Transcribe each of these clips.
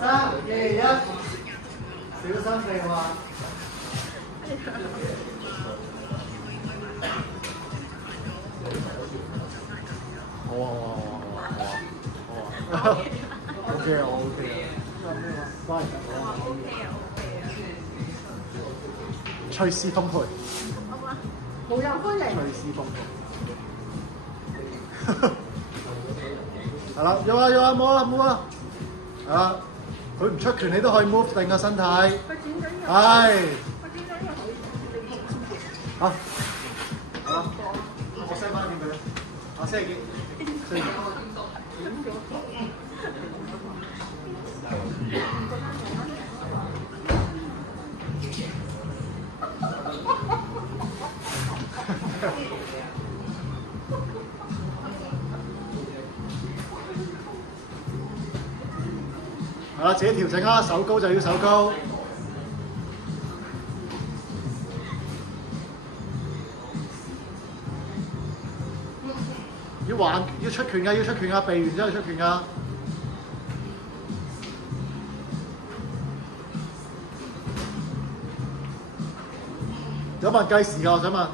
3、2、1，小心地滑。好啊好啊好啊好啊！OK 啊我 OK 啊，關人講。隨時奉陪。無有歡迎。隨時奉陪。係啦，有啊有啊，冇啊冇啊。係啦，佢唔出拳，你都可以 move 定個身體。佢剪緊嘅。係。佢剪緊嘅佢。好。好啦，我 send 翻片俾你。我 send 件。send 件。係啦，自己調整啦，手高就要手高。要還要出拳㗎，要出拳㗎，避完之後出拳㗎。有冇人計時㗎？我想問。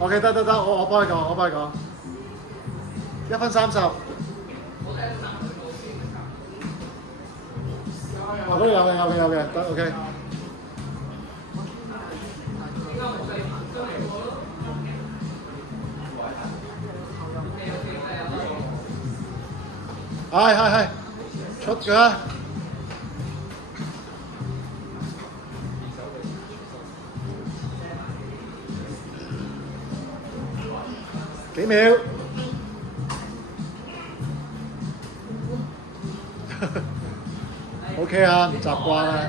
OK， 得，我幫你講，我幫你講。1分30。嗰度有嘅，得 OK。係，出㗎。幾秒？OK 啊，唔習慣啊。